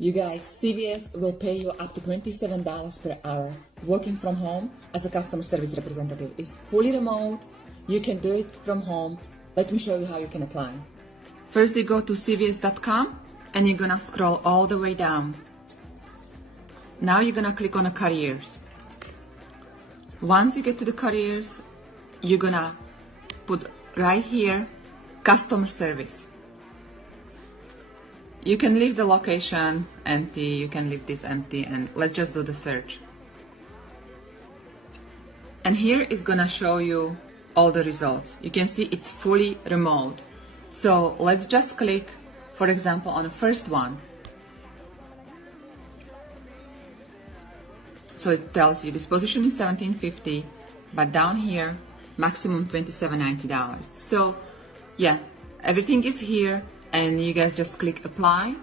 You guys, CVS will pay you up to $27 per hour working from home as a customer service representative. It's fully remote. You can do it from home. Let me show you how you can apply. First, you go to cvs.com and you're gonna scroll all the way down. Now you're gonna click on the careers. Once you get to the careers, you're gonna put right here, customer service. You can leave the location empty, you can leave this empty, and let's just do the search. And here is gonna show you all the results. You can see it's fully remote. So let's just click, for example, on the first one. So it tells you this position is $17.50, but down here, maximum $27.90. So yeah, everything is here, and you guys just click apply.